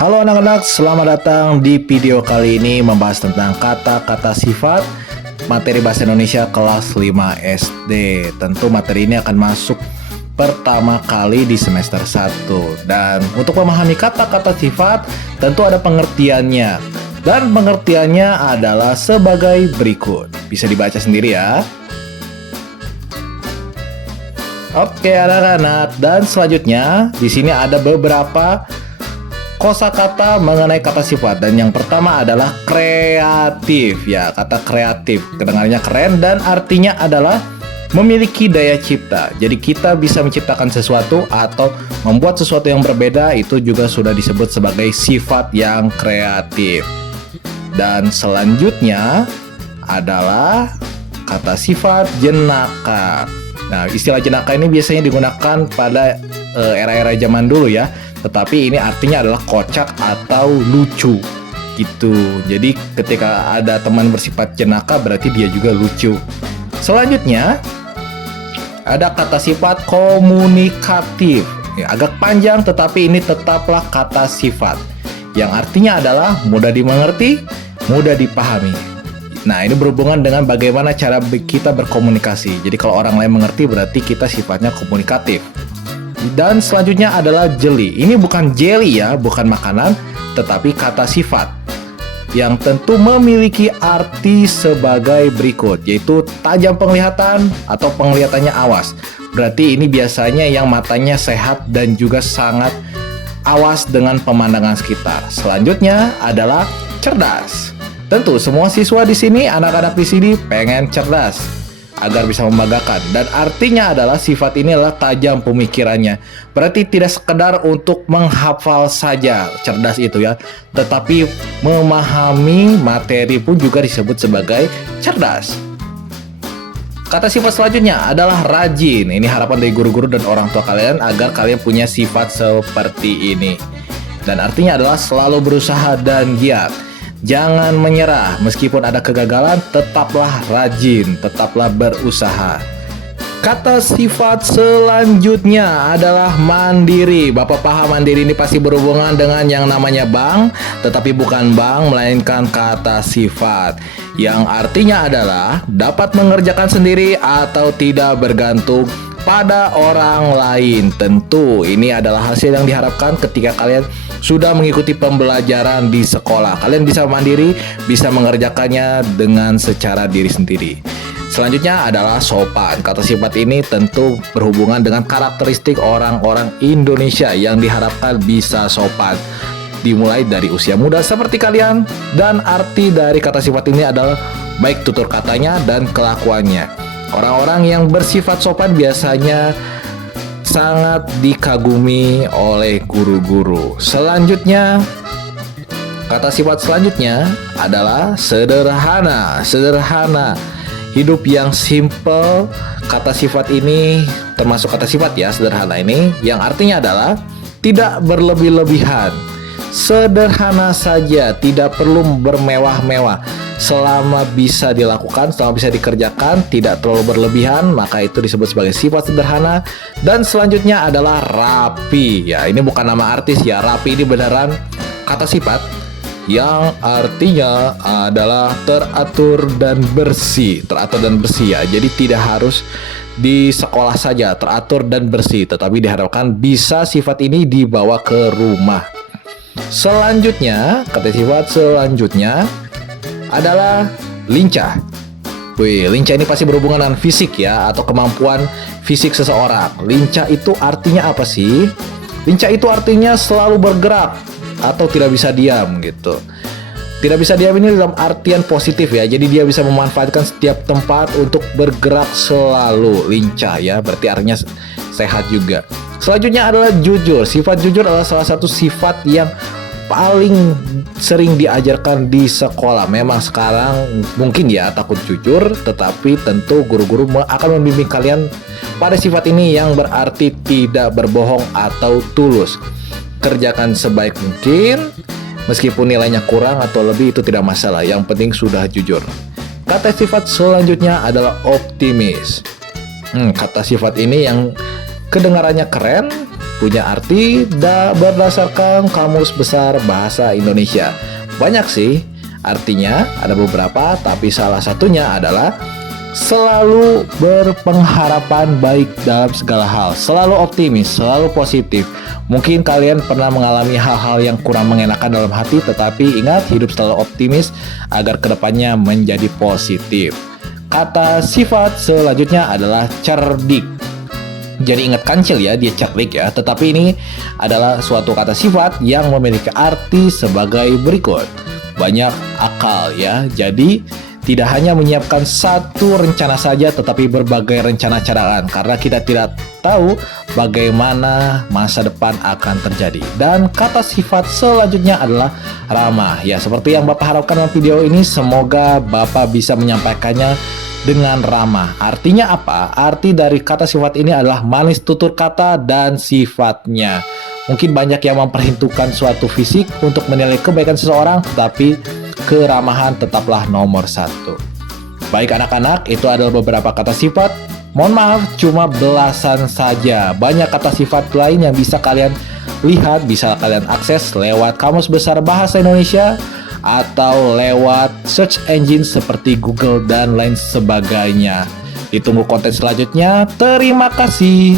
Halo anak-anak, selamat datang di video kali ini membahas tentang kata-kata sifat materi bahasa Indonesia kelas 5 SD. Tentu materi ini akan masuk pertama kali di semester 1. Dan untuk memahami kata-kata sifat tentu ada pengertiannya. Dan pengertiannya adalah sebagai berikut. Bisa dibaca sendiri ya. Oke anak-anak, dan selanjutnya di sini ada beberapa kosakata mengenai kata sifat, dan yang pertama adalah kreatif ya. Kata kreatif kedengarannya keren dan artinya adalah memiliki daya cipta. Jadi kita bisa menciptakan sesuatu atau membuat sesuatu yang berbeda, itu juga sudah disebut sebagai sifat yang kreatif. Dan selanjutnya adalah kata sifat jenaka. Nah, istilah jenaka ini biasanya digunakan pada era-era zaman dulu ya. Tetapi ini artinya adalah kocak atau lucu gitu. Jadi ketika ada teman bersifat jenaka berarti dia juga lucu. Selanjutnya ada kata sifat komunikatif ya, agak panjang tetapi ini tetaplah kata sifat yang artinya adalah mudah dimengerti, mudah dipahami. Nah, ini berhubungan dengan bagaimana cara kita berkomunikasi. Jadi kalau orang lain mengerti berarti kita sifatnya komunikatif. Dan selanjutnya adalah jeli. Ini bukan jelly ya, bukan makanan, tetapi kata sifat yang tentu memiliki arti sebagai berikut, yaitu tajam penglihatan atau penglihatannya awas. Berarti ini biasanya yang matanya sehat dan juga sangat awas dengan pemandangan sekitar. Selanjutnya adalah cerdas. Tentu semua siswa di sini, anak-anak di sini pengen cerdas agar bisa membanggakan, dan artinya adalah sifat ini adalah tajam pemikirannya. Berarti tidak sekedar untuk menghafal saja cerdas itu ya, tetapi memahami materi pun juga disebut sebagai cerdas. Kata sifat selanjutnya adalah rajin. Ini harapan dari guru-guru dan orang tua kalian agar kalian punya sifat seperti ini. Dan artinya adalah selalu berusaha dan giat. Jangan menyerah, meskipun ada kegagalan, tetaplah rajin, tetaplah berusaha. Kata sifat selanjutnya adalah mandiri. Bapak paham mandiri ini pasti berhubungan dengan yang namanya bank, tetapi bukan bank, melainkan kata sifat yang artinya adalah dapat mengerjakan sendiri atau tidak bergantung pada orang lain. Tentu ini adalah hasil yang diharapkan ketika kalian sudah mengikuti pembelajaran di sekolah. Kalian bisa mandiri, bisa mengerjakannya dengan secara diri sendiri. Selanjutnya adalah sopan. Kata sifat ini tentu berhubungan dengan karakteristik orang-orang Indonesia yang diharapkan bisa sopan, dimulai dari usia muda seperti kalian. Dan arti dari kata sifat ini adalah baik tutur katanya dan kelakuannya. Orang-orang yang bersifat sopan biasanya sangat dikagumi oleh guru-guru. Selanjutnya, kata sifat selanjutnya adalah sederhana. Sederhana, hidup yang simple. Kata sifat ini termasuk kata sifat ya, sederhana ini, yang artinya adalah tidak berlebih-lebihan. Sederhana saja, tidak perlu bermewah-mewah. Selama bisa dilakukan, selama bisa dikerjakan, tidak terlalu berlebihan, maka itu disebut sebagai sifat sederhana. Dan selanjutnya adalah rapi. Ya, ini bukan nama artis ya. Rapi ini beneran kata sifat yang artinya adalah teratur dan bersih. Teratur dan bersih ya. Jadi tidak harus di sekolah saja teratur dan bersih, tetapi diharapkan bisa sifat ini dibawa ke rumah. Selanjutnya, kata sifat selanjutnya adalah lincah. Wih, lincah ini pasti berhubungan dengan fisik ya, atau kemampuan fisik seseorang. Lincah itu artinya apa sih? Lincah itu artinya selalu bergerak atau tidak bisa diam gitu. Tidak bisa diam ini dalam artian positif ya. Jadi dia bisa memanfaatkan setiap tempat untuk bergerak selalu. Lincah ya, berarti artinya sehat juga. Selanjutnya adalah jujur. Sifat jujur adalah salah satu sifat yang paling sering diajarkan di sekolah. Memang sekarang mungkin ya takut jujur, tetapi tentu guru-guru akan membimbing kalian pada sifat ini yang berarti tidak berbohong atau tulus. Kerjakan sebaik mungkin, meskipun nilainya kurang atau lebih itu tidak masalah, yang penting sudah jujur. Kata sifat selanjutnya adalah optimis. Kata sifat ini yang kedengarannya keren, punya arti berdasarkan Kamus Besar Bahasa Indonesia. Banyak sih artinya, ada beberapa, tapi salah satunya adalah selalu berpengharapan baik dalam segala hal, selalu optimis, selalu positif. Mungkin kalian pernah mengalami hal-hal yang kurang mengenakan dalam hati, tetapi ingat, hidup selalu optimis agar kedepannya menjadi positif. Kata sifat selanjutnya adalah cerdik. Jadi ingat kancil ya, dia cerdik ya. Tetapi ini adalah suatu kata sifat yang memiliki arti sebagai berikut. Banyak akal ya. Jadi tidak hanya menyiapkan satu rencana saja, tetapi berbagai rencana cadangan, karena kita tidak tahu bagaimana masa depan akan terjadi. Dan kata sifat selanjutnya adalah ramah. Ya, seperti yang Bapak harapkan dalam video ini, semoga Bapak bisa menyampaikannya dengan ramah. Artinya apa? Arti dari kata sifat ini adalah manis tutur kata dan sifatnya. Mungkin banyak yang memperhitungkan suatu fisik untuk menilai kebaikan seseorang, tetapi keramahan tetaplah nomor satu. Baik anak-anak, itu adalah beberapa kata sifat. Mohon maaf, cuma belasan saja. Banyak kata sifat lain yang bisa kalian lihat, bisa kalian akses lewat Kamus Besar Bahasa Indonesia atau lewat search engine seperti Google dan lain sebagainya. Ditunggu konten selanjutnya. Terima kasih.